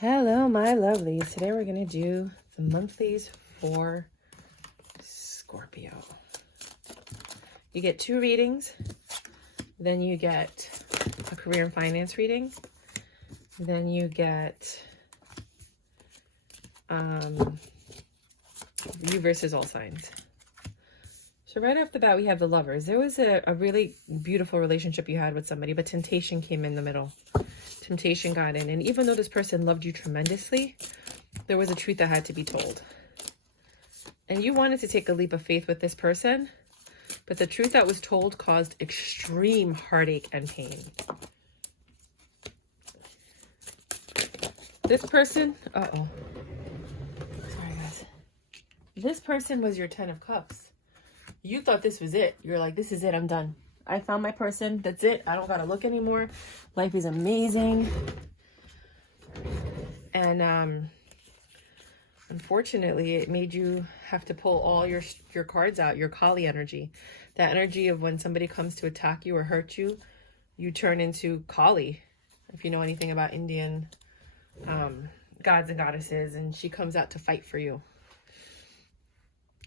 Hello, my lovelies. Today we're going to do the monthlies for Scorpio. You get 2 readings. Then you get a career and finance reading. Then you get you versus all signs. So right off the bat, we have the lovers. There was a really beautiful relationship you had with somebody, but temptation came in the middle. Temptation got in. And even though this person loved you tremendously, there was a truth that had to be told. And you wanted to take a leap of faith with this person, but the truth that was told caused extreme heartache and pain. This person, sorry guys. This person was your 10 of Cups. You thought this was it. You're like, this is it, I'm done. I found my person. That's it. I don't gotta look anymore. Life is amazing. And unfortunately, it made you have to pull all your cards out, your Kali energy. That energy of when somebody comes to attack you or hurt you, you turn into Kali. If you know anything about Indian gods and goddesses, and she comes out to fight for you.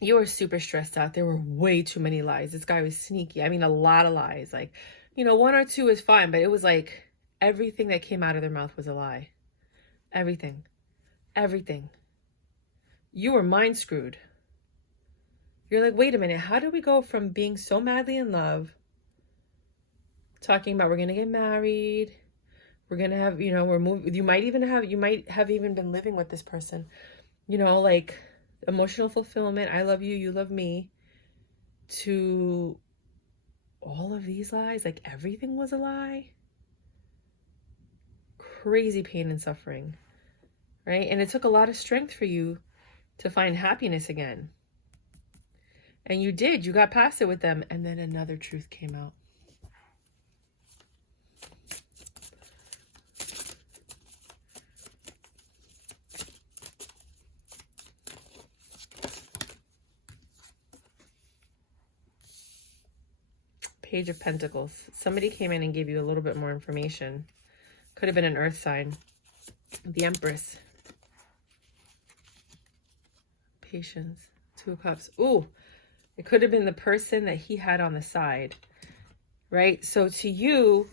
You were super stressed out. There were way too many lies. This guy was sneaky. I mean, a lot of lies. Like, 1 or 2 is fine, but it was like everything that came out of their mouth was a lie. Everything. Everything. You were mind screwed. You're like, wait a minute. How do we go from being so madly in love, talking about we're going to get married, we're going to have, we're moving, you might have even been living with this person, like emotional fulfillment, I love you, you love me, to all of these lies, like everything was a lie. Crazy pain and suffering, right? And it took a lot of strength for you to find happiness again. And you did, you got past it with them, and then another truth came out. Page of Pentacles. Somebody came in and gave you a little bit more information. Could have been an earth sign. The Empress. Patience. 2 of Cups. Ooh, it could have been the person that he had on the side, right? So to you,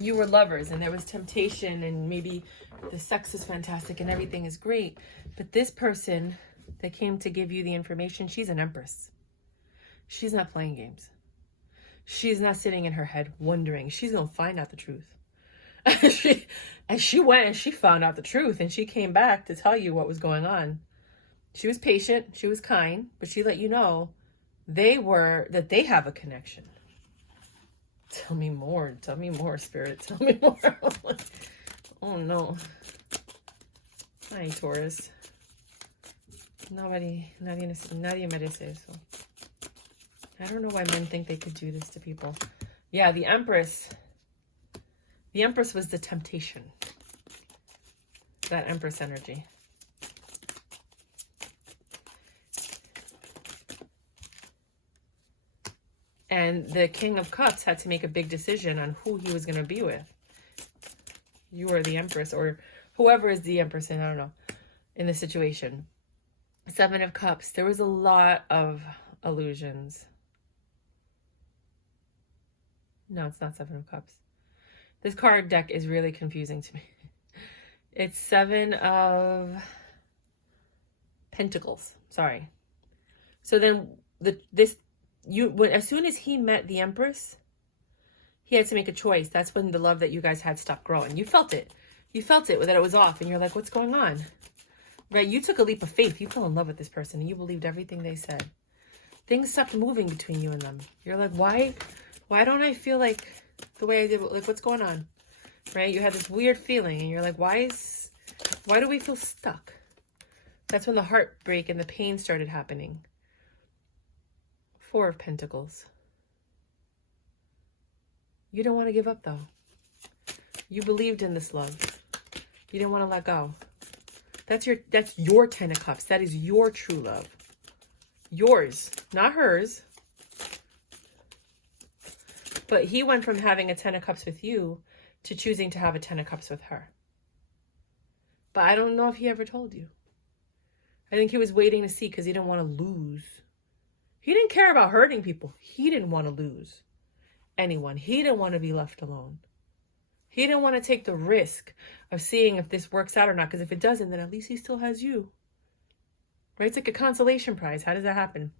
you were lovers and there was temptation and maybe the sex is fantastic and everything is great. But this person that came to give you the information, she's an Empress. She's not playing games. She's not sitting in her head wondering. She's going to find out the truth. she went and she found out the truth, and she came back to tell you what was going on. She was patient. She was kind, but she let you know that they have a connection. Tell me more. Tell me more, Spirit. Tell me more. Oh, no. Hi, Taurus. Nadie merece eso. I don't know why men think they could do this to people. Yeah, the Empress. The Empress was the temptation. That Empress energy. And the King of Cups had to make a big decision on who he was going to be with. You are the Empress, or whoever is the Empress, and I don't know, in the situation. 7 of Cups. There was a lot of illusions. No, it's not 7 of Cups. This card deck is really confusing to me. It's 7 of Pentacles. Sorry. So then as soon as he met the Empress, he had to make a choice. That's when the love that you guys had stopped growing. You felt it. You felt it, that it was off, and you're like, what's going on? Right? You took a leap of faith. You fell in love with this person, and you believed everything they said. Things stopped moving between you and them. You're like, why don't I feel like the way I did? Like, what's going on? Right? You had this weird feeling, and you're like, why do we feel stuck? That's when the heartbreak and the pain started happening. 4 of Pentacles. You don't want to give up, though. You believed in this love. You didn't want to let go. That's your 10 of Cups. That is your true love. Yours, not hers. But he went from having a 10 of Cups with you to choosing to have a 10 of Cups with her. But I don't know if he ever told you. I think he was waiting to see because he didn't want to lose. He didn't care about hurting people. He didn't want to lose anyone. He didn't want to be left alone. He didn't want to take the risk of seeing if this works out or not. Because if it doesn't, then at least he still has you. Right? It's like a consolation prize. How does that happen?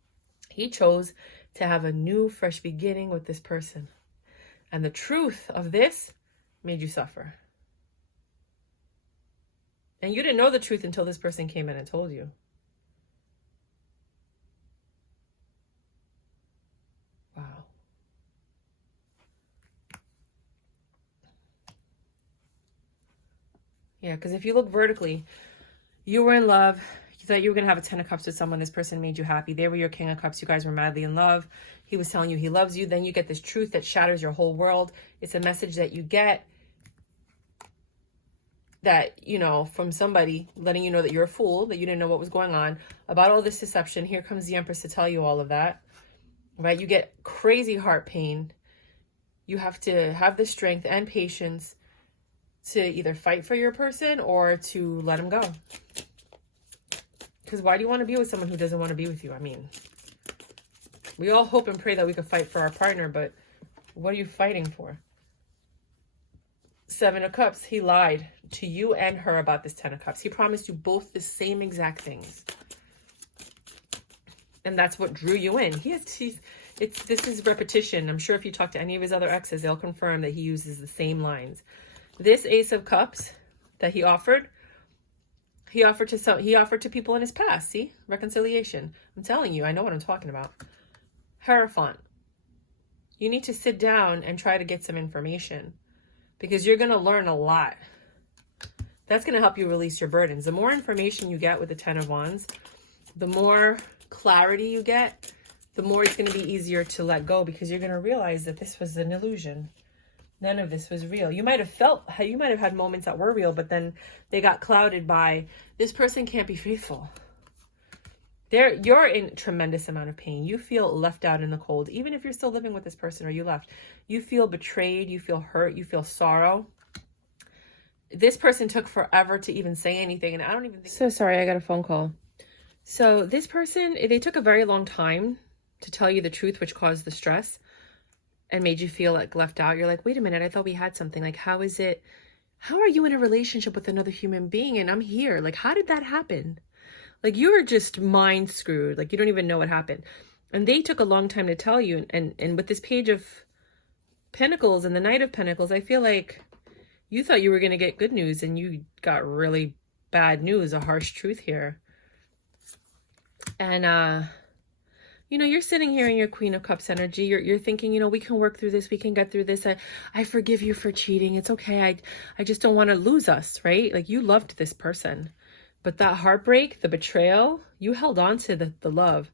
He chose to have a new, fresh beginning with this person. And the truth of this made you suffer. And you didn't know the truth until this person came in and told you. Wow. Yeah, because if you look vertically, you were in love. You thought you were going to have a 10 of Cups with someone. This person made you happy. They were your King of Cups. You guys were madly in love. He was telling you he loves you. Then you get this truth that shatters your whole world. It's a message that you get that, you know, from somebody letting you know that you're a fool, that you didn't know what was going on, about all this deception. Here comes the Empress to tell you all of that, right? You get crazy heart pain. You have to have the strength and patience to either fight for your person or to let him go. Because why do you want to be with someone who doesn't want to be with you? I mean, we all hope and pray that we could fight for our partner, but what are you fighting for? 7 of Cups, he lied to you and her about this 10 of Cups. He promised you both the same exact things. And that's what drew you in. This is repetition. I'm sure if you talk to any of his other exes, they'll confirm that he uses the same lines. This Ace of Cups that he offered to people in his past. See? Reconciliation. I'm telling you, I know what I'm talking about. Hierophant. You need to sit down and try to get some information, because you're going to learn a lot. That's going to help you release your burdens. The more information you get with the 10 of Wands, the more clarity you get, the more it's going to be easier to let go, because you're going to realize that this was an illusion. None of this was real. You might have had moments that were real, but then they got clouded by, this person can't be faithful. You're in tremendous amount of pain. You feel left out in the cold. Even if you're still living with this person or you left, you feel betrayed, you feel hurt, you feel sorrow. This person took forever to even say anything, and I don't even think... So sorry, I got a phone call. So this person, they took a very long time to tell you the truth, which caused the stress and made you feel like left out. You're like, wait a minute, I thought we had something. Like, how are you in a relationship with another human being and I'm here? Like, how did that happen? Like, you were just mind screwed. Like, you don't even know what happened. And they took a long time to tell you. And with this Page of Pentacles and the Knight of Pentacles, I feel like you thought you were going to get good news and you got really bad news, a harsh truth here. And, you know, you're sitting here in your Queen of Cups energy. You're thinking, you know, we can work through this. We can get through this. I forgive you for cheating. It's okay. I just don't want to lose us, right? Like, you loved this person. But that heartbreak, the betrayal, you held on to the love.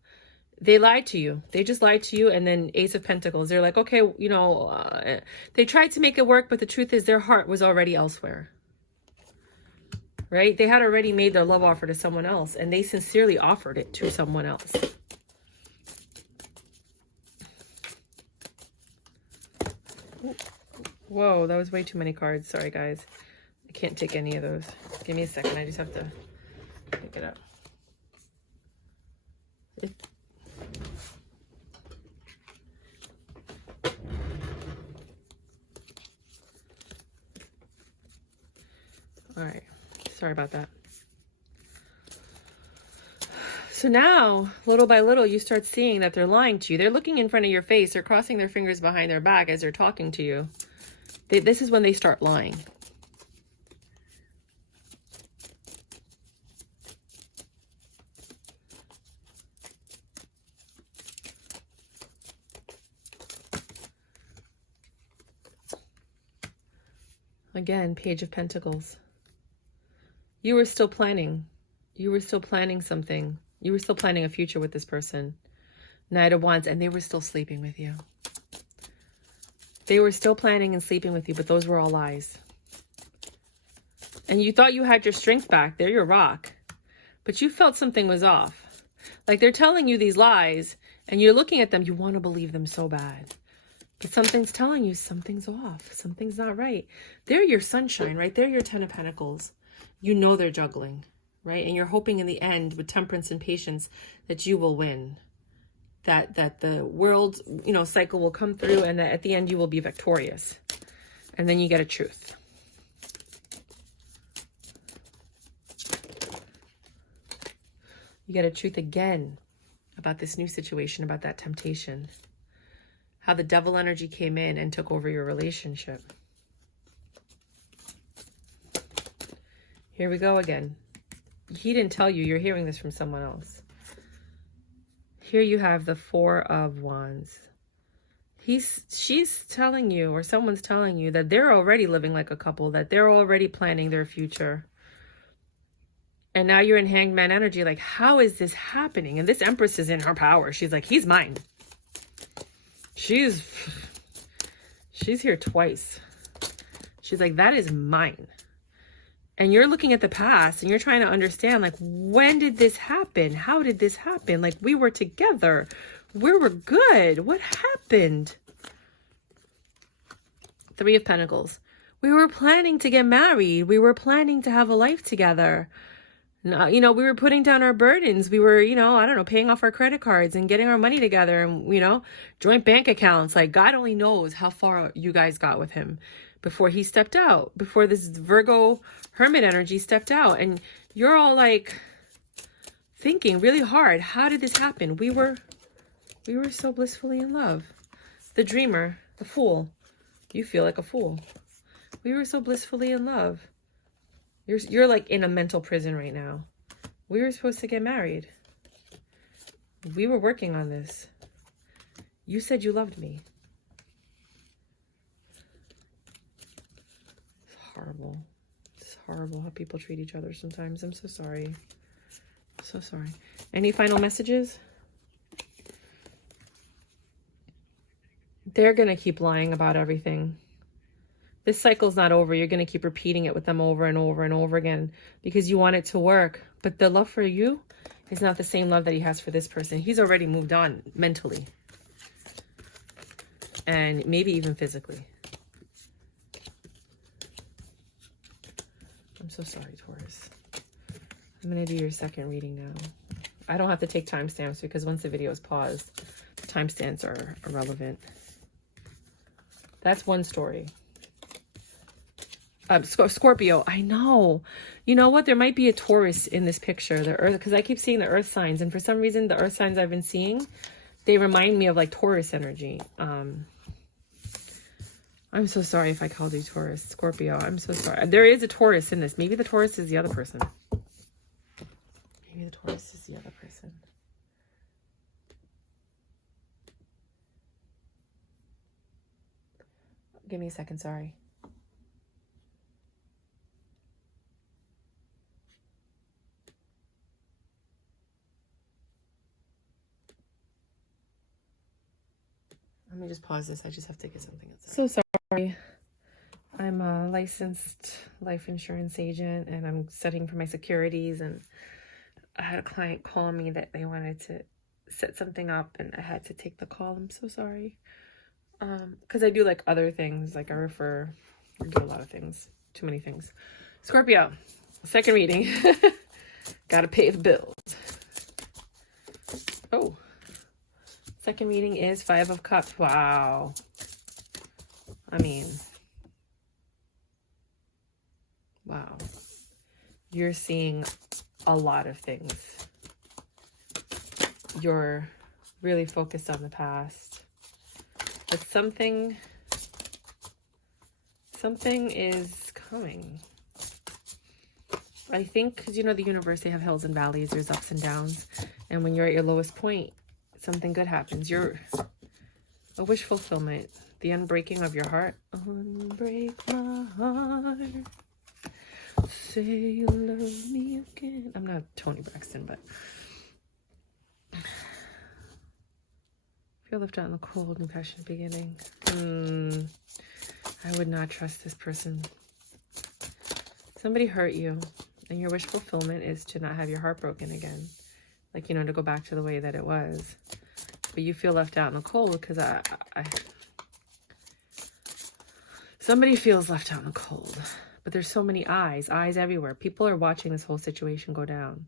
They lied to you. They just lied to you. And then Ace of Pentacles, they're like, okay, you know, they tried to make it work, but the truth is their heart was already elsewhere. Right? They had already made their love offer to someone else, and they sincerely offered it to someone else. Whoa, that was way too many cards. Sorry, guys. I can't take any of those. Give me a second. I just have to pick it up. All right. Sorry about that. So now, little by little, you start seeing that they're lying to you. They're looking in front of your face. They're crossing their fingers behind their back as they're talking to you. This is when they start lying. Again, Page of Pentacles. You were still planning. You were still planning something. You were still planning a future with this person. Knight of Wands, and they were still sleeping with you. They were still planning and sleeping with you, but those were all lies. And you thought you had your strength back. They're your rock. But you felt something was off. Like, they're telling you these lies, and you're looking at them. You want to believe them so bad. But something's telling you something's off. Something's not right. They're your sunshine, right? They're your 10 of Pentacles. You know they're juggling, right? And you're hoping in the end with temperance and patience that you will win. That the world, you know, cycle will come through and that at the end you will be victorious. And then you get a truth. You get a truth again about this new situation, about that temptation. How the devil energy came in and took over your relationship. Here we go again. He didn't tell you. You're hearing this from someone else. Here you have the Four of Wands. She's telling you, or someone's telling you, that they're already living like a couple, that they're already planning their future. And now you're in Hanged Man energy. Like, how is this happening? And this Empress is in her power. She's like, he's mine. She's here twice. She's like, that is mine. And you're looking at the past and you're trying to understand, like, when did this happen? How did this happen? Like, we were together. We were good. What happened? Three of Pentacles. We were planning to get married. We were planning to have a life together. You know, we were putting down our burdens. We were, you know, I don't know, paying off our credit cards and getting our money together and, you know, joint bank accounts. Like, God only knows how far you guys got with him before he stepped out, before this Virgo Herman energy stepped out. And you're all like thinking really hard, how did this happen? We were so blissfully in love. The dreamer, the fool. You feel like a fool. We were so blissfully in love. You're like in a mental prison right now. We were supposed to get married. We were working on this. You said you loved me. It's horrible. It's horrible how people treat each other sometimes. I'm so sorry. So sorry. Any final messages? They're going to keep lying about everything. This cycle's not over. You're going to keep repeating it with them over and over and over again because you want it to work. But the love for you is not the same love that he has for this person. He's already moved on mentally. And maybe even physically. I'm so sorry, Taurus. I'm going to do your second reading now. I don't have to take timestamps because once the video is paused, the timestamps are irrelevant. That's one story. Scorpio, I know. You know what? There might be a Taurus in this picture, the Earth, because I keep seeing the Earth signs, and for some reason, the Earth signs I've been seeing, they remind me of like Taurus energy. I'm so sorry if I called you Taurus, Scorpio. I'm so sorry. There is a Taurus in this. Maybe the Taurus is the other person. Maybe the Taurus is the other person. Give me a second. Sorry. Let me just pause this. I just have to get something else. So sorry. I'm a licensed life insurance agent and I'm studying for my securities, and I had a client call me that they wanted to set something up and I had to take the call. I'm so sorry. Because I do like other things, like I refer, I do a lot of things, too many things. Scorpio, second reading. Gotta pay the bills. Oh. Second reading is Five of Cups. Wow. I mean, wow. You're seeing a lot of things. You're really focused on the past. But something is coming. I think, because you know the universe, they have hills and valleys, there's ups and downs. And when you're at your lowest point, something good happens. You're a wish fulfillment. The unbreaking of your heart. Unbreak my heart. Say you love me again. I'm not Toni Braxton, but feel left out in the cold and passionate beginning. I would not trust this person. Somebody hurt you, and your wish fulfillment is to not have your heart broken again. Like, you know, to go back to the way that it was. But you feel left out in the cold because somebody feels left out in the cold. But there's so many eyes everywhere. People are watching this whole situation go down.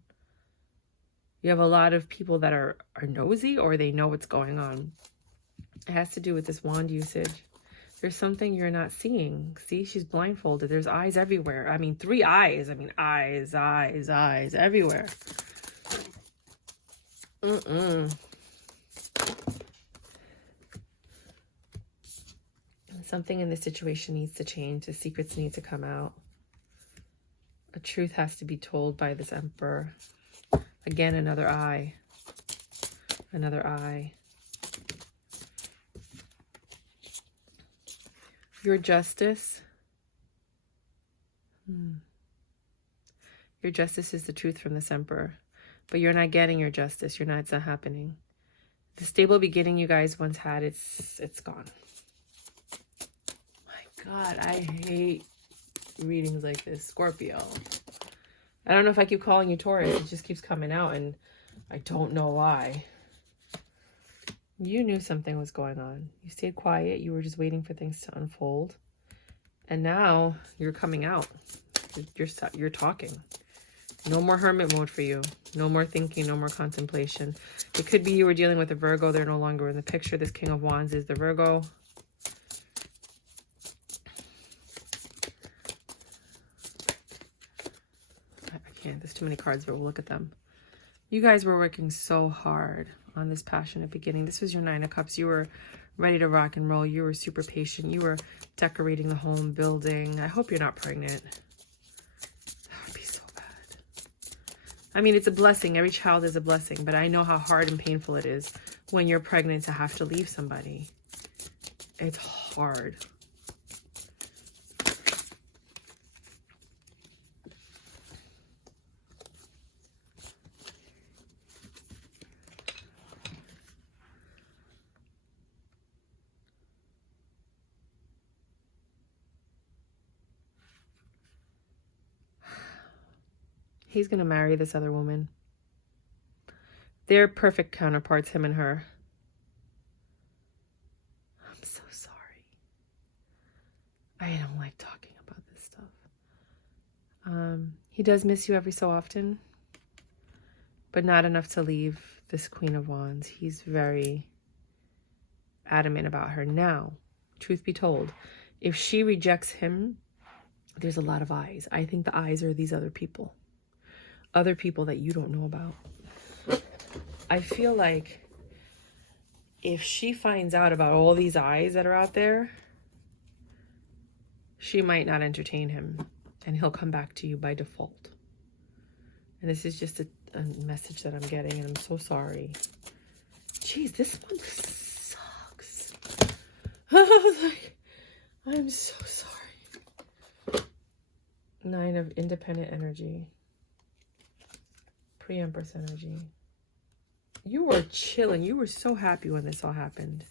You have a lot of people that are nosy, or they know what's going on. It has to do with this wand usage. There's something you're not seeing. See, she's blindfolded. There's eyes everywhere. I mean, 3 eyes. I mean, eyes everywhere. Something in this situation needs to change. The secrets need to come out. A truth has to be told by this Emperor. Again, another eye. Another eye. Your justice. Your justice is the truth from this Emperor. But you're not getting your justice. It's not happening. The stable beginning you guys once had, it's gone. My God, I hate readings like this. Scorpio. I don't know if I keep calling you Taurus. It just keeps coming out, and I don't know why. You knew something was going on. You stayed quiet. You were just waiting for things to unfold. And now you're coming out. You're talking. No more hermit mode for you. No more thinking, no more contemplation. It could be you were dealing with a Virgo. They're no longer in the picture. This King of Wands is the Virgo. I can't. There's too many cards, but we'll look at them. You guys were working so hard on this passionate beginning. This was your 9 of Cups. You were ready to rock and roll. You were super patient. You were decorating the home, building. I hope you're not pregnant. That would be so bad. I mean, it's a blessing. Every child is a blessing, but I know how hard and painful it is when you're pregnant to have to leave somebody. It's hard. He's going to marry this other woman. They're perfect counterparts, him and her. I'm so sorry. I don't like talking about this stuff. He does miss you every so often, but not enough to leave this Queen of Wands. He's very adamant about her. Now, truth be told, if she rejects him, there's a lot of eyes. I think the eyes are these other people. Other people that you don't know about. I feel like if she finds out about all these eyes that are out there, she might not entertain him, and he'll come back to you by default. And this is just a message that I'm getting, and I'm so sorry. Jeez, this one sucks. I'm so sorry. 9 of independent energy. Pre-Empress energy. You were chilling. You were so happy when this all happened.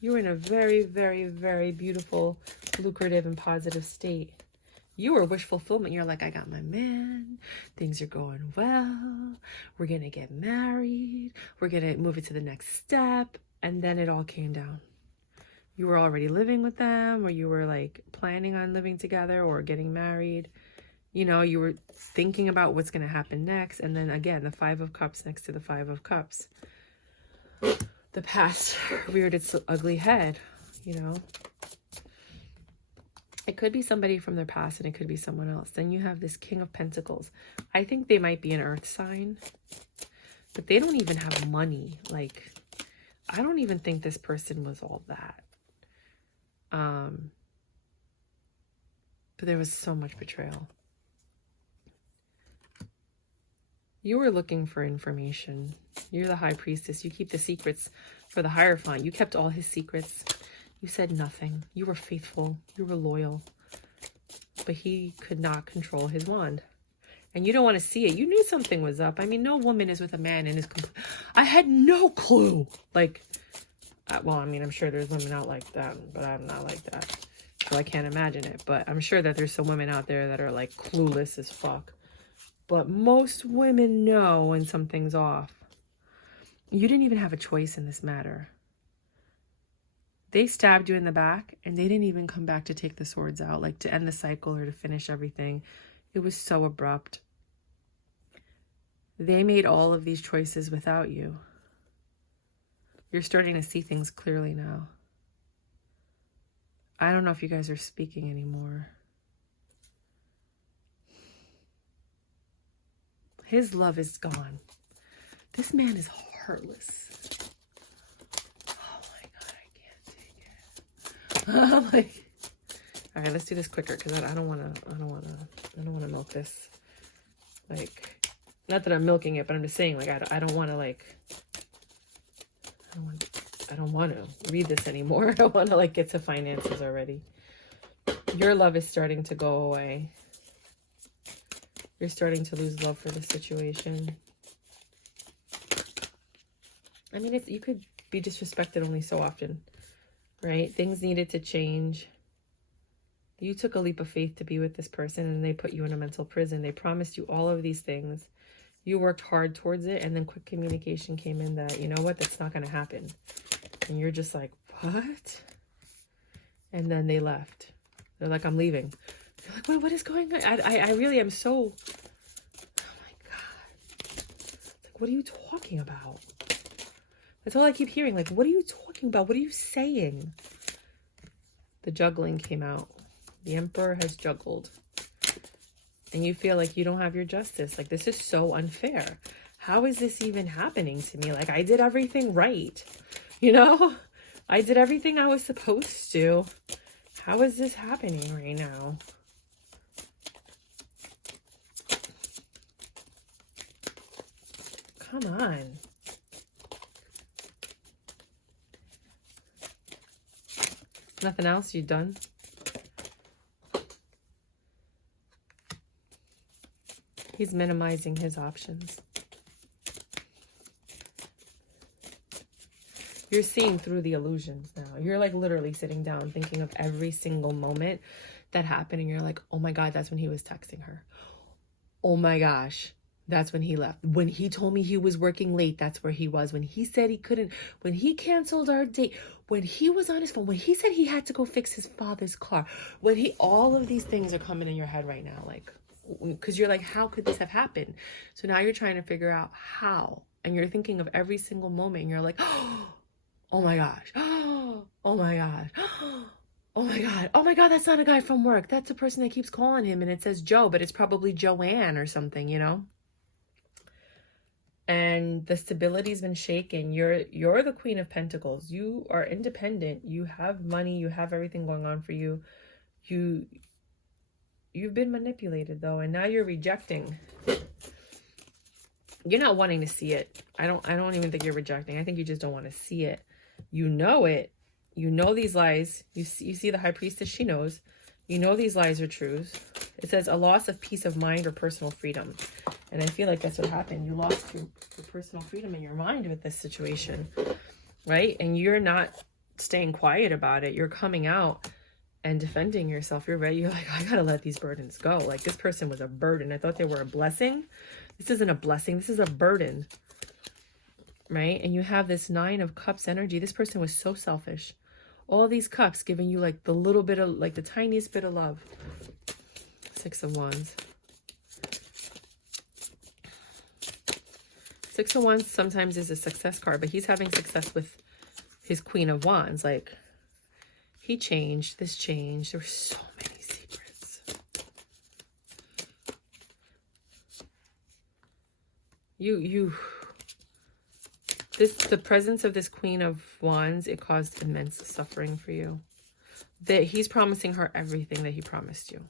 You were in a very, very, very beautiful, lucrative, and positive state. You were wish fulfillment. You're like, I got my man. Things are going well. We're going to get married. We're going to move it to the next step. And then it all came down. You were already living with them, or you were like planning on living together or getting married. You know, you were thinking about what's going to happen next. And then again, the 5 of Cups next to the 5 of Cups. The past reared its ugly head, you know. It could be somebody from their past, and it could be someone else. Then you have this King of Pentacles. I think they might be an earth sign, but they don't even have money. Like, I don't even think this person was all that. But there was so much betrayal. You were looking for information. You're the High Priestess. You keep the secrets for the Hierophant. You kept all his secrets. You said nothing. You were faithful. You were loyal. But he could not control his wand. And you don't want to see it. You knew something was up. I mean, no woman is with a man and is I had no clue. Like, well, I mean, I'm sure there's women out like that, but I'm not like that. So I can't imagine it. But I'm sure that there's some women out there that are like clueless as fuck. But most women know when something's off. You didn't even have a choice in this matter. They stabbed you in the back and they didn't even come back to take the swords out, like to end the cycle or to finish everything. It was so abrupt. They made all of these choices without you. You're starting to see things clearly now. I don't know if you guys are speaking anymore. His love is gone. This man is heartless. Oh my God, I can't take it. I'm like, all right, let's do this quicker because I don't want to milk this. Like, not that I'm milking it, but I'm just saying, like, I don't want to, like, I don't want to read this anymore. I want to, like, get to finances already. Your love is starting to go away. You're starting to lose love for the situation. I mean, you could be disrespected only so often, right? Things needed to change. You took a leap of faith to be with this person and they put you in a mental prison. They promised you all of these things. You worked hard towards it, and then quick communication came in that, you know what, that's not going to happen. And you're just like, what? And then they left. They're like, I'm leaving. You're like, what is going on? I really am so, oh my God. It's like, what are you talking about? That's all I keep hearing. Like, what are you talking about? What are you saying? The juggling came out. The Emperor has juggled. And you feel like you don't have your justice. Like, this is so unfair. How is this even happening to me? Like, I did everything right. You know? I did everything I was supposed to. How is this happening right now? Come on. Nothing else you've done? He's minimizing his options. You're seeing through the illusions now. You're like literally sitting down thinking of every single moment that happened. And you're like, oh my God, that's when he was texting her. Oh my gosh, that's when he left. When he told me he was working late, that's where he was. When he said he couldn't, when he canceled our date, when he was on his phone, when he said he had to go fix his father's car, all of these things are coming in your head right now. Like, because you're like, how could this have happened? So now you're trying to figure out how. And you're thinking of every single moment. And you're like, oh my gosh. Oh my God. Oh my God. Oh my God, that's not a guy from work. That's a person that keeps calling him and it says Joe, but it's probably Joanne or something, you know? And the stability's been shaken. You're the Queen of Pentacles. You are independent. You have money. You have everything going on for you. You've been manipulated though, and now you're rejecting. You're not wanting to see it. I don't even think you're rejecting. I think you just don't want to see it. You know it. You know these lies. You see the High Priestess, she knows. You know these lies are truths. It says a loss of peace of mind or personal freedom. And I feel like that's what happened. You lost your personal freedom in your mind with this situation, right? And you're not staying quiet about it. You're coming out and defending yourself. You're ready. You're like, I gotta let these burdens go. Like, this person was a burden. I thought they were a blessing. This isn't a blessing. This is a burden, right? And you have this 9 of Cups energy. This person was so selfish. All these cups giving you like the little bit of, like the tiniest bit of love. 6 of Wands. 6 of Wands sometimes is a success card, but he's having success with his Queen of Wands. Like, he changed, this changed. There were so many secrets. The presence of this Queen of Wands, it caused immense suffering for you. That he's promising her everything that he promised you.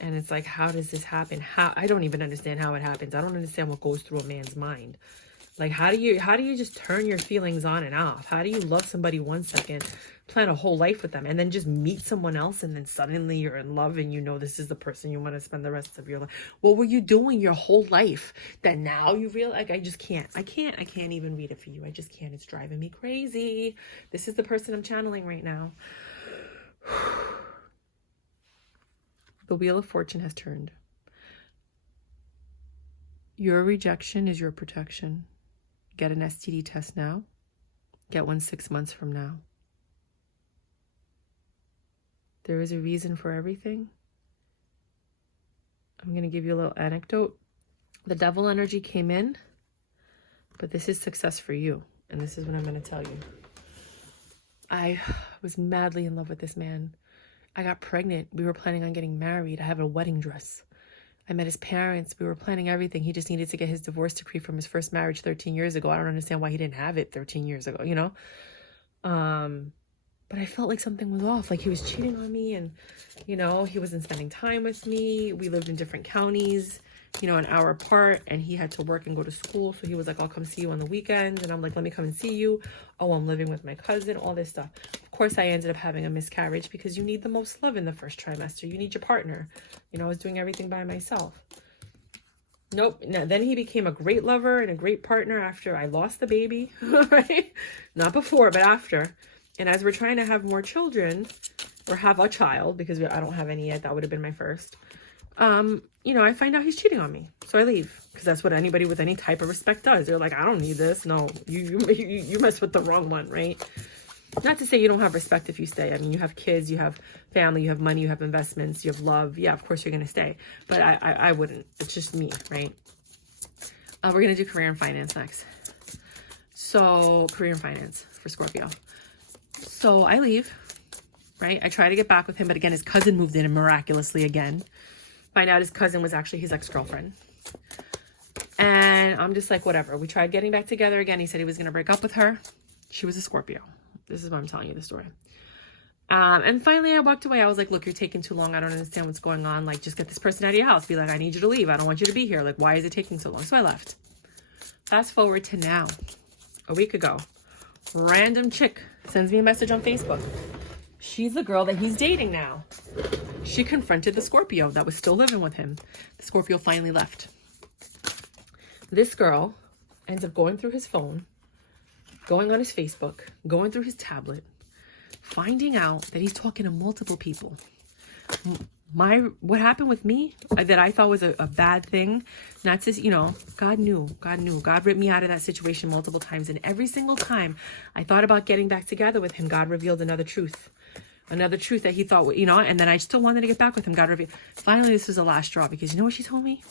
And it's like, how does this happen? I don't even understand how it happens. I don't understand what goes through a man's mind. Like, how do you just turn your feelings on and off? How do you love somebody 1 second, plan a whole life with them, and then just meet someone else, and then suddenly you're in love and you know this is the person you want to spend the rest of your life? What were you doing your whole life that now you realize? Like, I can't even read it for you. I just can't. It's driving me crazy. This is the person I'm channeling right now. The Wheel of Fortune has turned. Your rejection is your protection. Get an STD test now. Get one 6 months from now. There is a reason for everything. I'm going to give you a little anecdote. The devil energy came in, but this is success for you. And this is what I'm going to tell you. I was madly in love with this man. I got pregnant. We were planning on getting married. I have a wedding dress. I met his parents. We were planning everything. He just needed to get his divorce decree from his first marriage 13 years ago. I don't understand why he didn't have it 13 years ago, you know? But I felt like something was off. Like he was cheating on me and, you know, he wasn't spending time with me. We lived in different counties, you know, an hour apart, and he had to work and go to school. So he was like, I'll come see you on the weekends. And I'm like, let me come and see you. Oh, I'm living with my cousin, all this stuff. Of course, I ended up having a miscarriage because you need the most love in the first trimester. You need your partner. You know, I was doing everything by myself. Nope. No, then he became a great lover and a great partner after I lost the baby, right? Not before, but after. And as we're trying to have more children, or have a child, because I don't have any yet, that would have been my first, you know, I find out he's cheating on me. So I leave, because that's what anybody with any type of respect does. They're like, I don't need this. No, you mess with the wrong one, right? Not to say you don't have respect if you stay. I mean, you have kids, you have family, you have money, you have investments, you have love. Yeah, of course you're going to stay. But I wouldn't. It's just me, right? We're going to do career and finance next. So career and finance for Scorpio. So I leave, right? I try to get back with him. But again, his cousin moved in and miraculously again. Find out his cousin was actually his ex-girlfriend. And I'm just like, whatever. We tried getting back together again. He said he was going to break up with her. She was a Scorpio. This is why I'm telling you the story. And finally I walked away. I was like, look, you're taking too long. I don't understand what's going on. Like, just get this person out of your house. Be like, I need you to leave. I don't want you to be here. Like, why is it taking so long? So I left. Fast forward to now, a week ago, random chick sends me a message on Facebook. She's the girl that he's dating now. She confronted the Scorpio that was still living with him. The Scorpio finally left. This girl ends up going through his phone, going on his Facebook, going through his tablet, finding out that he's talking to multiple people. What happened with me that I thought was a bad thing, not to, you know, God knew. God ripped me out of that situation multiple times. And every single time I thought about getting back together with him, God revealed another truth that he thought, you know, and then I still wanted to get back with him. God revealed. Finally, this was the last straw, because you know what she told me?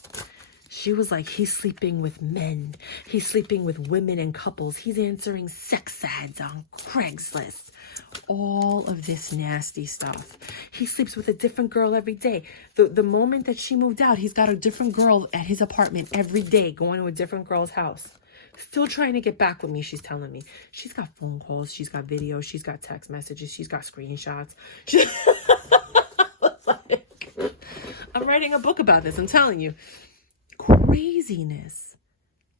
She was like, he's sleeping with men. He's sleeping with women and couples. He's answering sex ads on Craigslist. All of this nasty stuff. He sleeps with a different girl every day. The moment that she moved out, he's got a different girl at his apartment every day, going to a different girl's house. Still trying to get back with me, she's telling me. She's got phone calls. She's got videos. She's got text messages. She's got screenshots. I'm writing a book about this. I'm telling you. Craziness.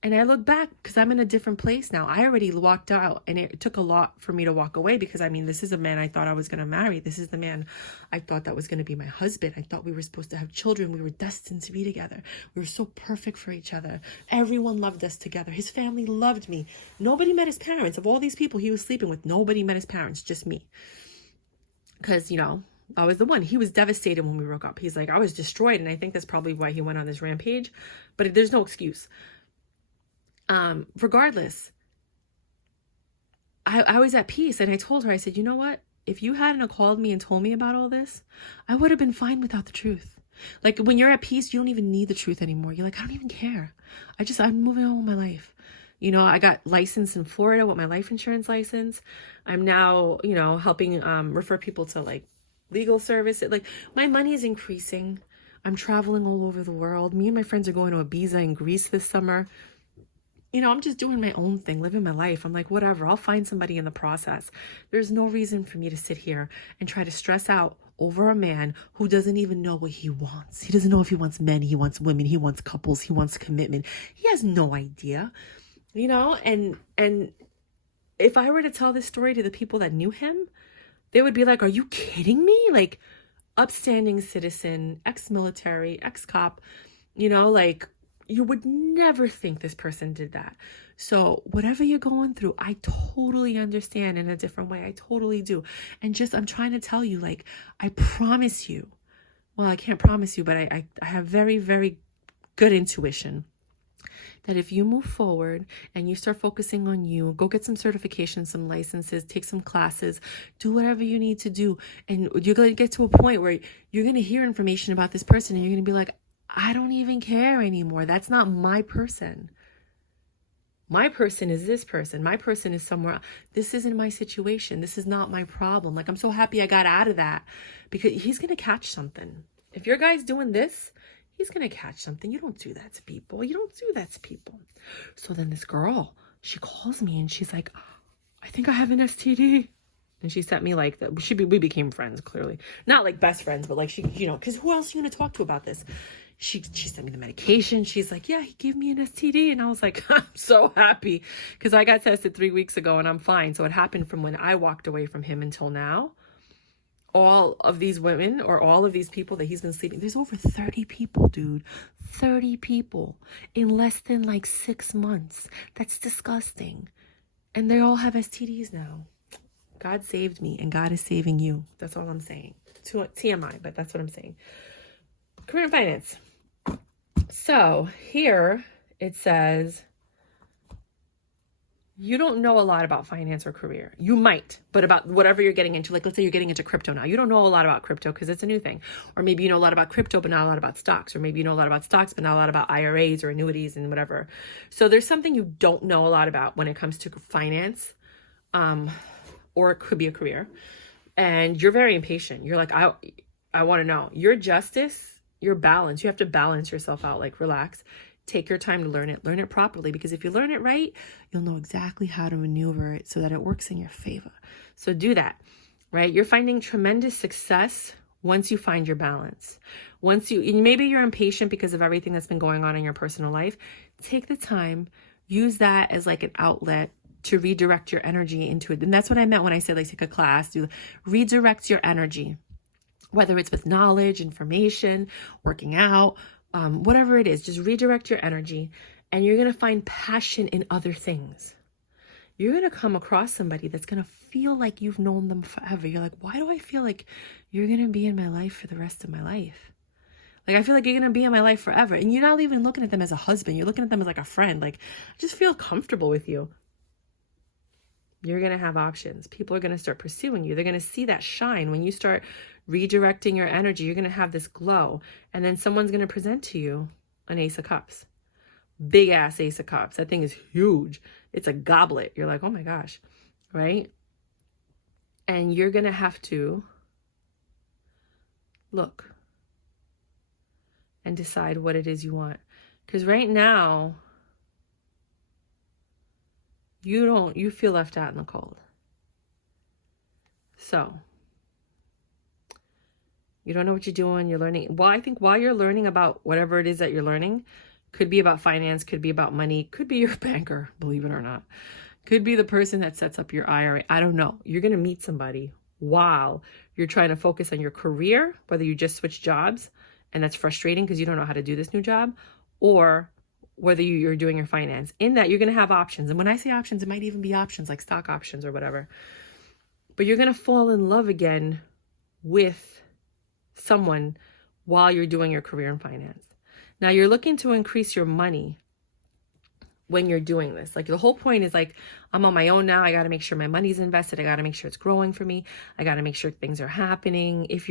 And I look back because I'm in a different place now. I already walked out, and it took a lot for me to walk away, because I mean, this is a man I thought I was going to marry. This is the man I thought that was going to be my husband. I thought we were supposed to have children. We were destined to be together. We were so perfect for each other. Everyone loved us together. His family loved me. Nobody met his parents. Of all these people he was sleeping with, nobody met his parents, just me. Because, you know, I was the one. He was devastated when we broke up. He's like, I was destroyed. And I think that's probably why he went on this rampage. But there's no excuse. Regardless, I was at peace, and I told her, I said, you know what? If you hadn't called me and told me about all this, I would have been fine without the truth. Like, when you're at peace, you don't even need the truth anymore. You're like, I don't even care. I'm moving on with my life. You know, I got licensed in Florida with my life insurance license. I'm now, you know, helping refer people to like legal service. Like, my money is increasing. I'm traveling all over the world. Me and my friends are going to Ibiza in Greece this summer. You know, I'm just doing my own thing, living my life. I'm like, whatever, I'll find somebody in the process. There's no reason for me to sit here and try to stress out over a man who doesn't even know what he wants. He doesn't know if he wants men, he wants women, he wants couples, he wants commitment. He has no idea, you know? And if I were to tell this story to the people that knew him, they would be like, are you kidding me? Like, upstanding citizen, ex-military, ex-cop, you know, like, you would never think this person did that. So whatever you're going through, I totally understand in a different way. I totally do. And just, I'm trying to tell you, like, I promise you, well, I can't promise you, but I have very, very good intuition that if you move forward and you start focusing on you, go get some certifications, some licenses, take some classes, do whatever you need to do. And you're going to get to a point where you're going to hear information about this person and you're going to be like, I don't even care anymore. That's not my person. My person is this person. My person is somewhere else. This isn't my situation. This is not my problem. Like, I'm so happy I got out of that, because he's going to catch something. If your guy's doing this, he's going to catch something. You don't do that to people. You don't do that to people. So then this girl, she calls me and she's like, I think I have an STD. And she sent me like that. We became friends, clearly. Not like best friends, but like she, you know, because who else are you going to talk to about this? She sent me the medication. She's like, yeah, he gave me an STD. And I was like, I'm so happy, because I got tested 3 weeks ago and I'm fine. So it happened from when I walked away from him until now. All of these women, or all of these people that he's been sleeping, there's over 30 people, dude. 30 people in less than like 6 months. That's disgusting. And they all have STDs now. God saved me and God is saving you. That's all I'm saying. TMI, but that's what I'm saying. Career and finance. So here it says, you don't know a lot about finance or career. You might, but about whatever you're getting into, like let's say you're getting into crypto now. You don't know a lot about crypto because it's a new thing. Or maybe you know a lot about crypto, but not a lot about stocks. Or maybe you know a lot about stocks, but not a lot about IRAs or annuities and whatever. So there's something you don't know a lot about when it comes to finance, or it could be a career. And you're very impatient. You're like, I want to know. Your justice, your balance, you have to balance yourself out, like relax. Take your time to learn it properly, because if you learn it right, you'll know exactly how to maneuver it so that it works in your favor. So do that, right? You're finding tremendous success once you find your balance. Maybe you're impatient because of everything that's been going on in your personal life. Take the time, use that as like an outlet to redirect your energy into it. And that's what I meant when I said like take a class, redirect your energy, whether it's with knowledge, information, working out, whatever it is, just redirect your energy, and you're going to find passion in other things. You're going to come across somebody that's going to feel like you've known them forever. You're like, why do I feel like you're going to be in my life for the rest of my life? Like, I feel like you're going to be in my life forever. And you're not even looking at them as a husband. You're looking at them as like a friend. Like, I just feel comfortable with you. You're going to have options. People are going to start pursuing you. They're going to see that shine when you start redirecting your energy. You're going to have this glow, and then someone's going to present to you an Ace of Cups. Big ass Ace of Cups. That thing is huge. It's a goblet. You're like, oh my gosh, right? And you're going to have to look and decide what it is you want. Because right now, you feel left out in the cold. So you don't know what you're doing. You're learning. Well, I think while you're learning about whatever it is that you're learning, could be about finance, could be about money, could be your banker, believe it or not. Could be the person that sets up your IRA. I don't know. You're going to meet somebody while you're trying to focus on your career, whether you just switch jobs and that's frustrating because you don't know how to do this new job, or whether you're doing your finance. In that, you're going to have options. And when I say options, it might even be options like stock options or whatever. But you're going to fall in love again with someone while you're doing your career in finance. Now, you're looking to increase your money when you're doing this. Like, the whole point is like, I'm on my own now. I got to make sure my money's invested. I got to make sure it's growing for me. I got to make sure things are happening. If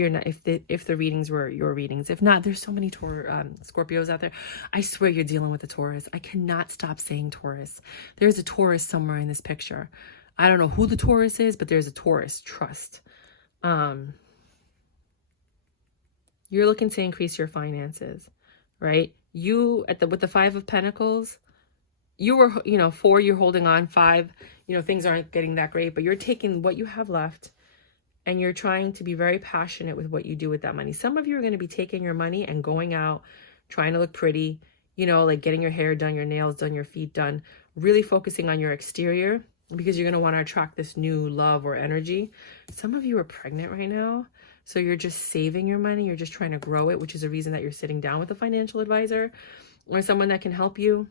the readings were your readings, if not, there's so many Scorpios out there. I swear you're dealing with a Taurus. I cannot stop saying Taurus. There's a Taurus somewhere in this picture. I don't know who the Taurus is, but there's a Taurus. Trust. You're looking to increase your finances, right? With the Five of Pentacles, you were, 4, you're holding on. 5, things aren't getting that great, but you're taking what you have left and you're trying to be very passionate with what you do with that money. Some of you are going to be taking your money and going out, trying to look pretty, like getting your hair done, your nails done, your feet done, really focusing on your exterior because you're going to want to attract this new love or energy. Some of you are pregnant right now. So you're just saving your money. You're just trying to grow it, which is a reason that you're sitting down with a financial advisor or someone that can help you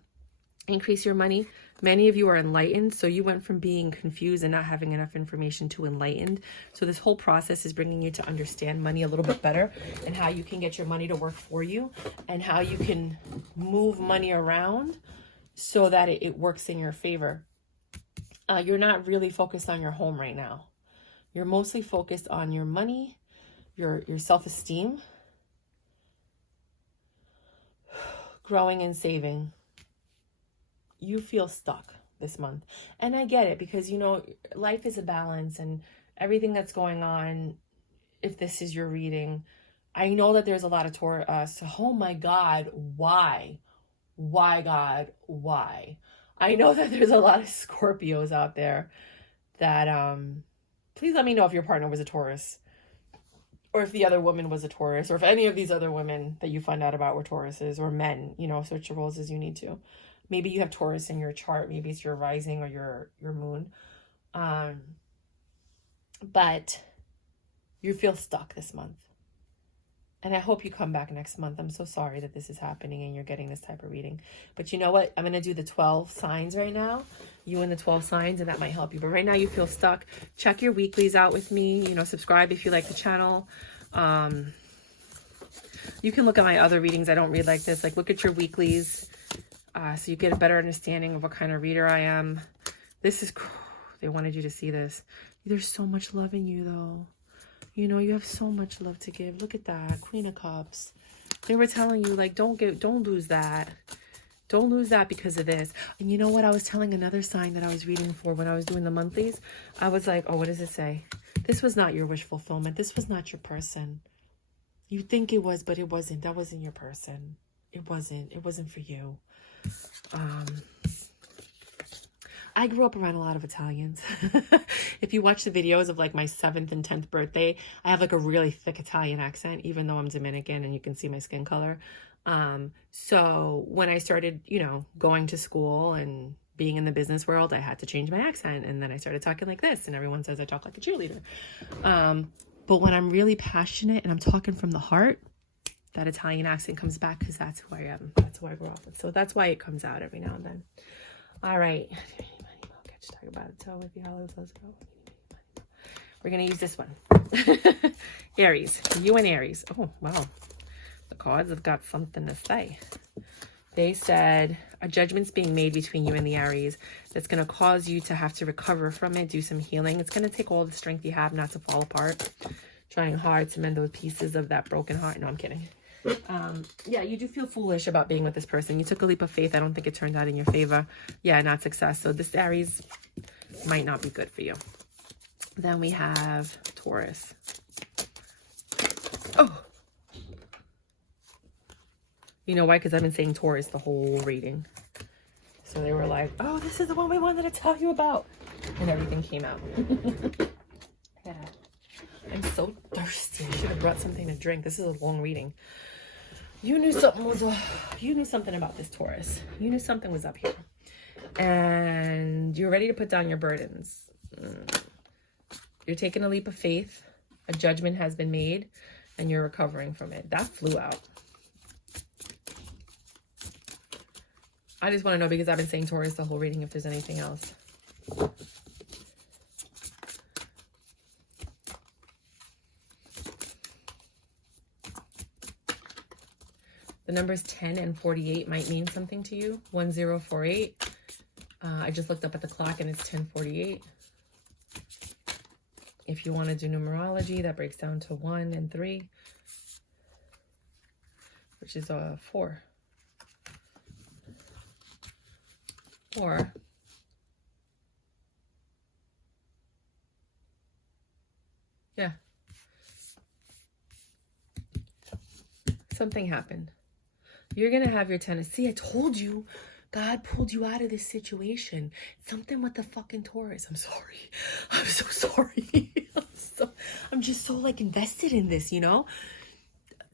increase your money. Many of you are enlightened. So you went from being confused and not having enough information to enlightened. So this whole process is bringing you to understand money a little bit better and how you can get your money to work for you and how you can move money around so that it works in your favor. You're not really focused on your home right now. You're mostly focused on your money, your self-esteem, growing and saving. You feel stuck this month. And I get it, because, you know, life is a balance, and everything that's going on, if this is your reading, I know that there's a lot of Taurus. Oh my God, why? Why, God, why? I know that there's a lot of Scorpios out there that, please let me know if your partner was a Taurus, or if the other woman was a Taurus, or if any of these other women that you find out about were Tauruses, or men, you know, search your roles as you need to. Maybe you have Taurus in your chart. Maybe it's your rising or your moon. But you feel stuck this month. And I hope you come back next month. I'm so sorry that this is happening and you're getting this type of reading. But you know what? I'm going to do the 12 signs right now. You and the 12 signs, and that might help you. But right now you feel stuck. Check your weeklies out with me. You know, subscribe if you like the channel. You can look at my other readings. I don't read like this. Like, look at your weeklies so you get a better understanding of what kind of reader I am. This is... They wanted you to see this. There's so much love in you, though. You know, you have so much love to give. Look at that. Queen of Cups. They were telling you, like, don't lose that. Don't lose that because of this. And you know what? I was telling another sign that I was reading for when I was doing the monthlies. I was like, oh, what does it say? This was not your wish fulfillment. This was not your person. You think it was, but it wasn't. That wasn't your person. It wasn't. It wasn't for you. I grew up around a lot of Italians. If you watch the videos of like my 7th and 10th birthday, I have like a really thick Italian accent, even though I'm Dominican and you can see my skin color. So when I started, you know, going to school and being in the business world, I had to change my accent. And then I started talking like this, and everyone says I talk like a cheerleader. But when I'm really passionate and I'm talking from the heart, that Italian accent comes back, because that's who I am. That's who I grew up with. So that's why it comes out every now and then. All right. Talk about it. So with you, let's go. We're going to use this one. Aries. You and Aries. Oh, wow. The cards have got something to say. They said a judgment's being made between you and the Aries that's going to cause you to have to recover from it, do some healing. It's going to take all the strength you have not to fall apart. Trying hard to mend those pieces of that broken heart. No, I'm kidding. Yeah, you do feel foolish about being with this person. You took a leap of faith. I don't think it turned out in your favor. Yeah, not success. So this Aries might not be good for you. Then we have Taurus. Oh. You know why? Because I've been saying Taurus the whole reading. So they were like, oh, this is the one we wanted to tell you about. And everything came out. Yeah. I'm so thirsty. I should have brought something to drink. This is a long reading. You knew something about this Taurus. You knew something was up here. And you're ready to put down your burdens. You're taking a leap of faith. A judgment has been made, and you're recovering from it. That flew out. I just want to know, because I've been saying Taurus the whole reading, if there's anything else. The numbers 10 and 48 might mean something to you. 1048. I just looked up at the clock and it's 10:48. If you want to do numerology, that breaks down to 1 and 3, which is 4. Or yeah, something happened. You're going to have your tennis. See, I told you, God pulled you out of this situation. Something with the fucking Taurus. I'm sorry. I'm so sorry. I'm just so like invested in this, you know?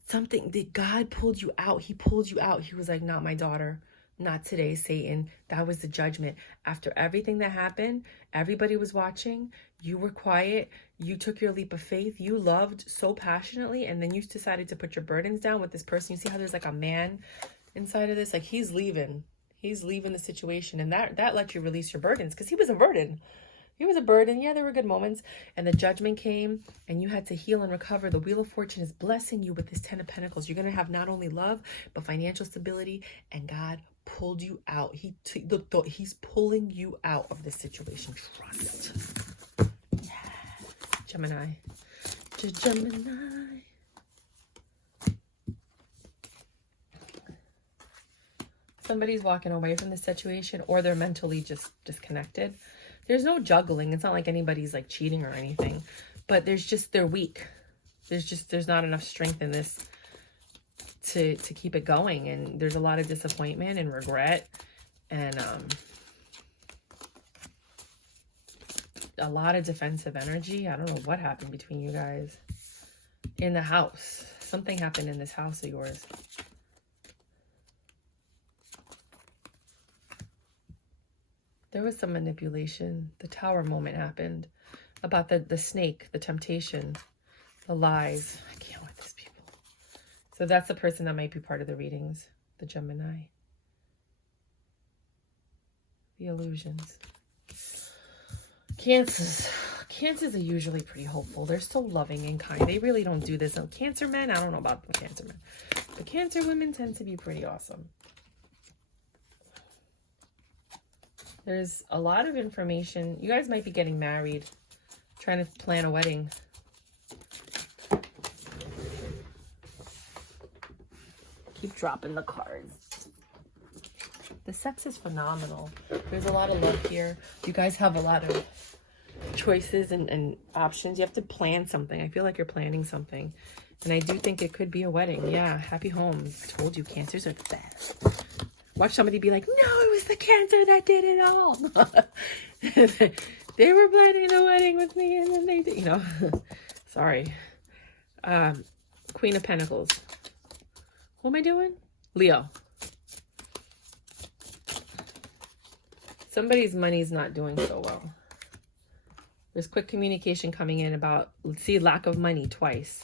Something that God pulled you out. He pulled you out. He was like, not my daughter. Not today, Satan. That was the judgment. After everything that happened, everybody was watching. You were quiet. You took your leap of faith. You loved so passionately. And then you decided to put your burdens down with this person. You see how there's like a man inside of this? Like he's leaving. He's leaving the situation. And that let you release your burdens, because he was a burden. He was a burden. Yeah, there were good moments. And the judgment came and you had to heal and recover. The Wheel of Fortune is blessing you with this 10 of Pentacles. You're going to have not only love, but financial stability. And God pulled you out. He's pulling you out of this situation. Trust. Yeah. Gemini. Gemini. Somebody's walking away from the situation, or they're mentally just disconnected. There's no juggling. It's not like anybody's like cheating or anything, but they're weak. There's not enough strength in this to keep it going. And there's a lot of disappointment and regret, and a lot of defensive energy. I don't know what happened between you guys in the house. Something happened in this house of yours. There was some manipulation. The tower moment happened about the snake, the temptation, the lies. I can't with these people. So that's the person that might be part of the readings, the Gemini. The illusions. Cancers are usually pretty hopeful. They're so loving and kind. They really don't do this. And Cancer men, I don't know about the Cancer men. The Cancer women tend to be pretty awesome. There's a lot of information. You guys might be getting married, trying to plan a wedding. Keep dropping the cards. The sex is phenomenal. There's a lot of love here. You guys have a lot of choices and options. You have to plan something. I feel like you're planning something. And I do think it could be a wedding. Yeah, happy home. I told you, Cancers are the best. Watch somebody be like, no, it was the Cancer that did it all. They were planning a wedding with me and then they did, you know. Sorry. Queen of Pentacles. What am I doing? Leo. Somebody's money's not doing so well. There's quick communication coming in about, let's see, lack of money twice.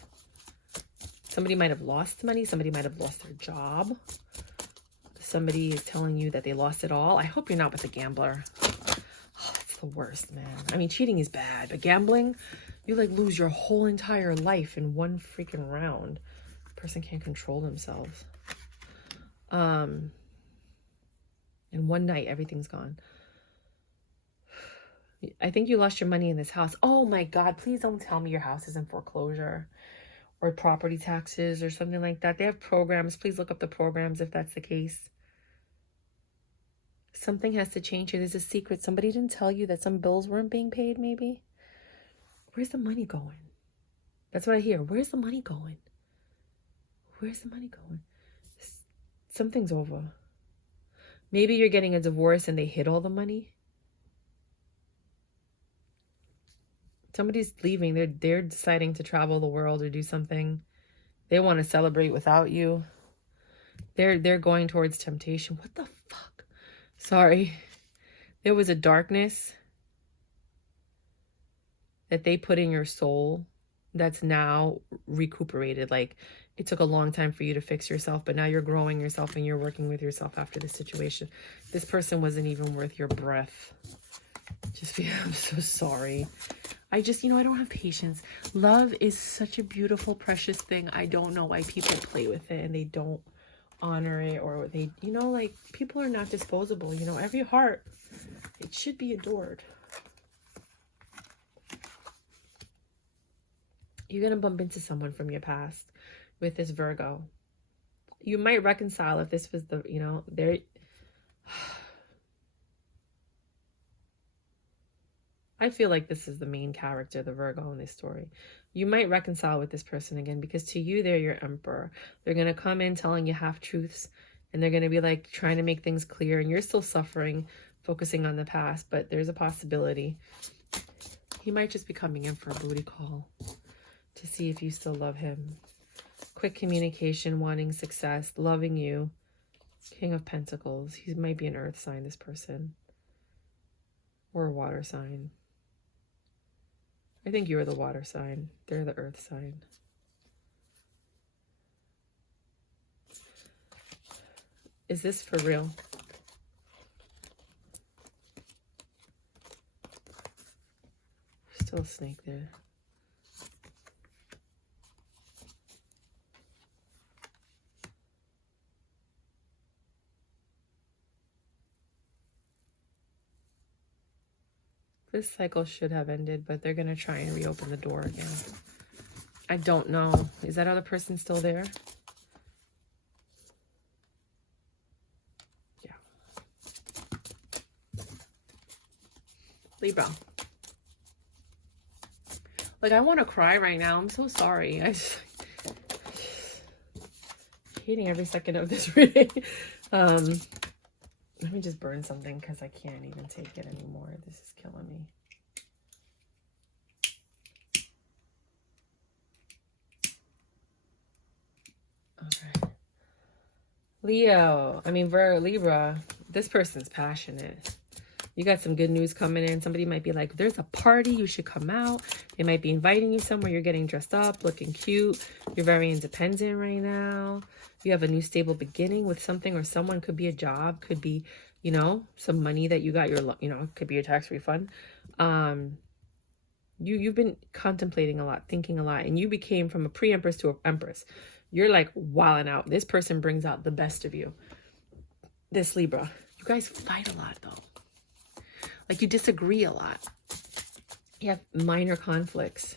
Somebody might have lost money. Somebody might have lost their job. Somebody is telling you that they lost it all. I hope you're not with a gambler. Oh, it's the worst, man. I mean, cheating is bad, but gambling, you like lose your whole entire life in one freaking round. The person can't control themselves. In one night, everything's gone. I think you lost your money in this house. Oh my God, please don't tell me your house is in foreclosure or property taxes or something like that. They have programs. Please look up the programs if that's the case. Something has to change here. There's a secret. Somebody didn't tell you that some bills weren't being paid, maybe? Where's the money going? That's what I hear. Where's the money going? Where's the money going? Something's over. Maybe you're getting a divorce and they hid all the money. Somebody's leaving. They're deciding to travel the world or do something. They want to celebrate without you. They're going towards temptation. What the fuck? Sorry. There was a darkness that they put in your soul that's now recuperated. Like, it took a long time for you to fix yourself, but now you're growing yourself and you're working with yourself after this situation. This person wasn't even worth your breath. I'm so sorry. I don't have patience. Love is such a beautiful, precious thing. I don't know why people play with it and they don't honor it, or they, like, people are not disposable. Every heart, it should be adored. You're going to bump into someone from your past with this Virgo. You might reconcile if this was they're... I feel like this is the main character, the Virgo in this story. You might reconcile with this person again because to you, they're your emperor. They're going to come in telling you half-truths and they're going to be like trying to make things clear and you're still suffering, focusing on the past, but there's a possibility. He might just be coming in for a booty call to see if you still love him. Quick communication, wanting success, loving you. King of Pentacles. He might be an earth sign, this person. Or a water sign. I think you're the water sign. They're the earth sign. Is this for real? Still a snake there. This cycle should have ended, but they're going to try and reopen the door again. I don't know. Is that other person still there? Yeah. Libra. Like, I want to cry right now. I'm so sorry. I'm hating every second of this reading. Let me just burn something because I can't even take it anymore. This is killing me. Okay. Libra, this person's passionate. You got some good news coming in. Somebody might be like, there's a party, you should come out. They might be inviting you somewhere. You're getting dressed up, looking cute. You're very independent right now. You have a new stable beginning with something or someone. Could be a job, could be, you know, some money that you got, could be your tax refund. You've been contemplating a lot, thinking a lot, and you became from a pre-empress to an empress. You're like wilding out. This person brings out the best of you. This Libra. You guys fight a lot though. Like, you disagree a lot. You have minor conflicts.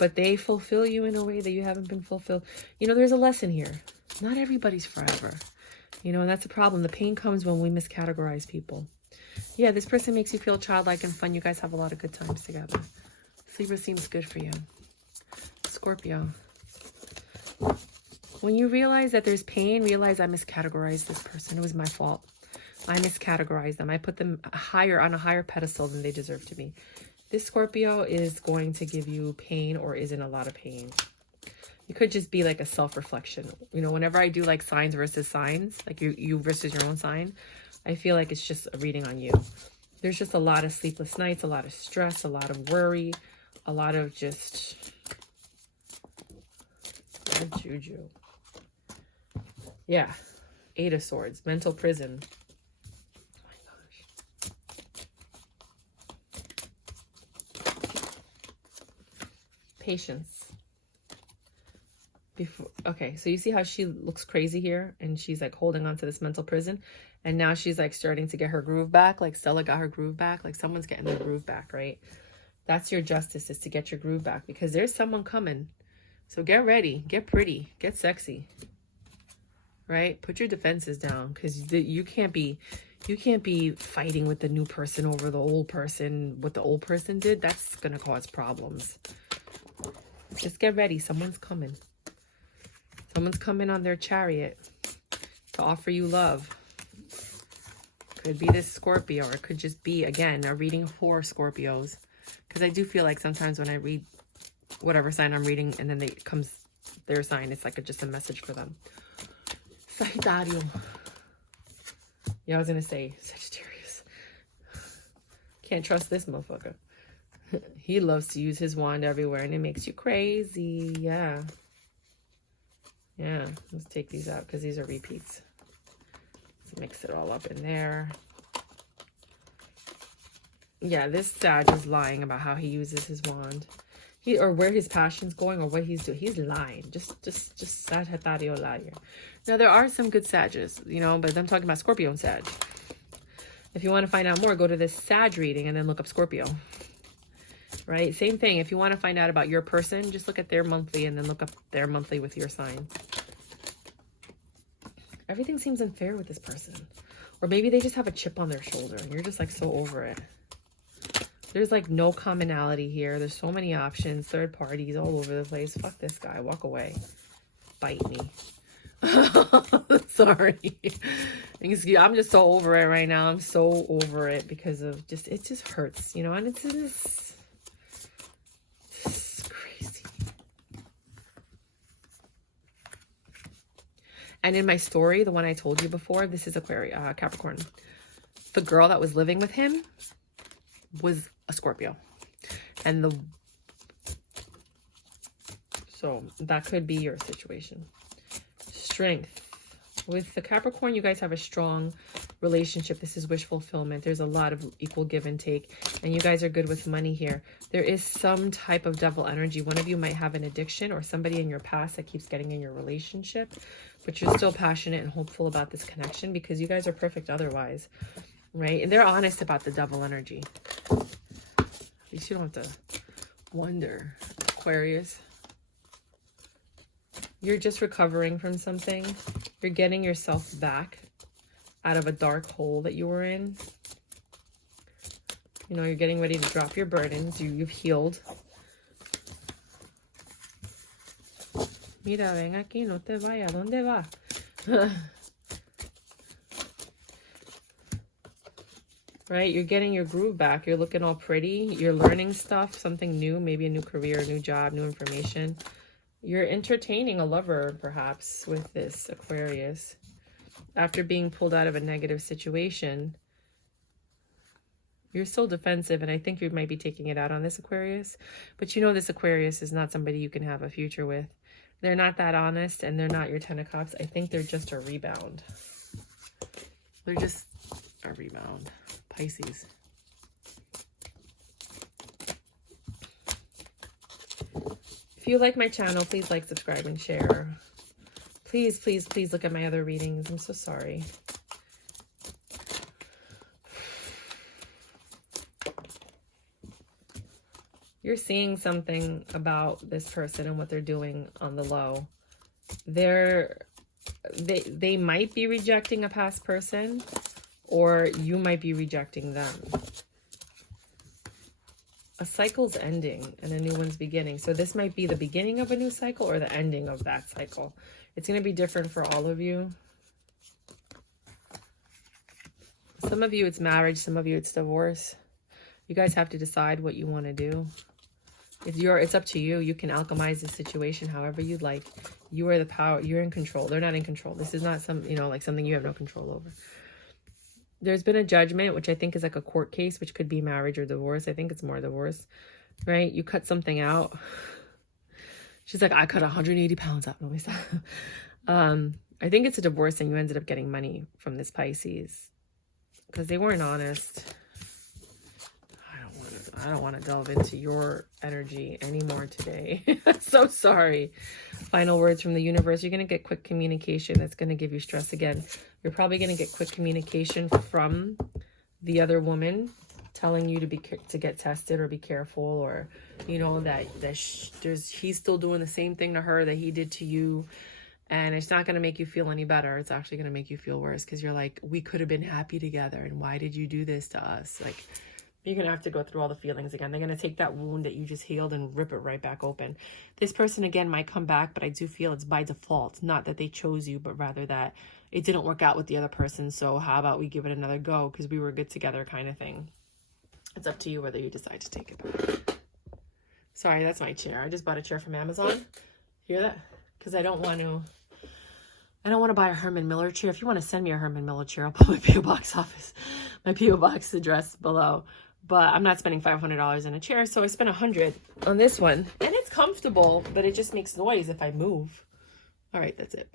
But they fulfill you in a way that you haven't been fulfilled. You know, there's a lesson here. Not everybody's forever. You know, and that's a problem. The pain comes when we miscategorize people. Yeah, this person makes you feel childlike and fun. You guys have a lot of good times together. Libra seems good for you. Scorpio. When you realize that there's pain, realize I miscategorized this person. It was my fault. I miscategorized them. I put them on a higher pedestal than they deserve to be. This Scorpio is going to give you pain or is in a lot of pain. It could just be like a self-reflection. You know, whenever I do like signs versus signs, like you versus your own sign, I feel like it's just a reading on you. There's just a lot of sleepless nights, a lot of stress, a lot of worry, a lot of just bad juju. Yeah. 8 of Swords, mental prison. Patience. Okay, so you see how she looks crazy here, and she's like holding on to this mental prison, and now she's like starting to get her groove back, like Stella got her groove back, like someone's getting their groove back, right? That's your justice, is to get your groove back, because there's someone coming. So get ready, get pretty, get sexy, right? Put your defenses down, because you can't be fighting with the new person over the old person. What the old person did, that's gonna cause problems. Just get ready. Someone's coming. Someone's coming on their chariot to offer you love. Could be this Scorpio, or it could just be, again, a reading for Scorpios. Because I do feel like sometimes when I read whatever sign I'm reading and then comes their sign, it's like just a message for them. Sagittarius. Yeah, I was going to say Sagittarius. Can't trust this motherfucker. He loves to use his wand everywhere, and it makes you crazy. Yeah. Yeah. Let's take these out because these are repeats. Let's mix it all up in there. Yeah, this Sag is lying about how he uses his wand. Or where his passion's going, or what he's doing. He's lying. Just Sagittario liar. Now, there are some good Sages, you know, but I'm talking about Scorpio and Sag. If you want to find out more, go to this Sag reading and then look up Scorpio. Right? Same thing. If you want to find out about your person, just look at their monthly and then look up their monthly with your sign. Everything seems unfair with this person. Or maybe they just have a chip on their shoulder and you're just like so over it. There's like no commonality here. There's so many options. Third parties all over the place. Fuck this guy. Walk away. Bite me. Sorry. Excuse, I'm just so over it right now. I'm so over it because of it just hurts, you know, and it's crazy. And in my story, the one I told you before, this is Aquarius, Capricorn. The girl that was living with him was a Scorpio. And so that could be your situation. Strength. With the Capricorn, you guys have a strong relationship. This is wish fulfillment. There's a lot of equal give and take. And you guys are good with money here. There is some type of devil energy. One of you might have an addiction or somebody in your past that keeps getting in your relationship. But you're still passionate and hopeful about this connection because you guys are perfect otherwise. right? And they're honest about the double energy. At least you don't have to wonder. Aquarius. You're just recovering from something. You're getting yourself back out of a dark hole that you were in. You know, you're getting ready to drop your burdens. You've healed. Mira, ven aquí, no te vayas. ¿Dónde va? Right? You're getting your groove back. You're looking all pretty. You're learning stuff, something new, maybe a new career, a new job, new information. You're entertaining a lover, perhaps, with this Aquarius. After being pulled out of a negative situation, you're still defensive, and I think you might be taking it out on this Aquarius. But you know this Aquarius is not somebody you can have a future with. They're not that honest, and they're not your Ten of Cups. I think they're just a rebound. They're just a rebound. Pisces. If you like my channel, please like, subscribe, and share. Please, please, please look at my other readings. I'm so sorry. You're seeing something about this person and what they're doing on the low. They might be rejecting a past person, or you might be rejecting them. A cycle's ending and a new one's beginning. So this might be the beginning of a new cycle or the ending of that cycle. It's going to be different for all of you. Some of you it's marriage, some of you it's divorce. You guys have to decide what you want to do. It's up to you. You can alchemize the situation however you'd like. You are the power. You're in control. They're not in control. This is not like something you have no control over. There's been a judgment, which I think is like a court case, which could be marriage or divorce. I think it's more divorce, right? You cut something out. She's like, I cut 180 pounds out. No, I think it's a divorce, and you ended up getting money from this Pisces because they weren't honest. I don't want to delve into your energy anymore today. So sorry. Final words from the universe. You're going to get quick communication that's going to give you stress again. You're probably going to get quick communication from the other woman telling you to get tested or be careful, or you know that he's still doing the same thing to her that he did to you, and it's not going to make you feel any better. It's actually going to make you feel worse, because you're like, we could have been happy together, and why did you do this to us? Like, you're going to have to go through all the feelings again. They're going to take that wound that you just healed and rip it right back open. This person, again, might come back, but I do feel it's by default. Not that they chose you, but rather that it didn't work out with the other person. So how about we give it another go because we were good together, kind of thing. It's up to you whether you decide to take it back. Sorry, that's my chair. I just bought a chair from Amazon. Hear that? Because I don't want to buy a Herman Miller chair. If you want to send me a Herman Miller chair, I'll put my P.O. Box my P.O. Box address below. But I'm not spending $500 in a chair, so I spent $100 on this one. And it's comfortable, but it just makes noise if I move. All right, that's it.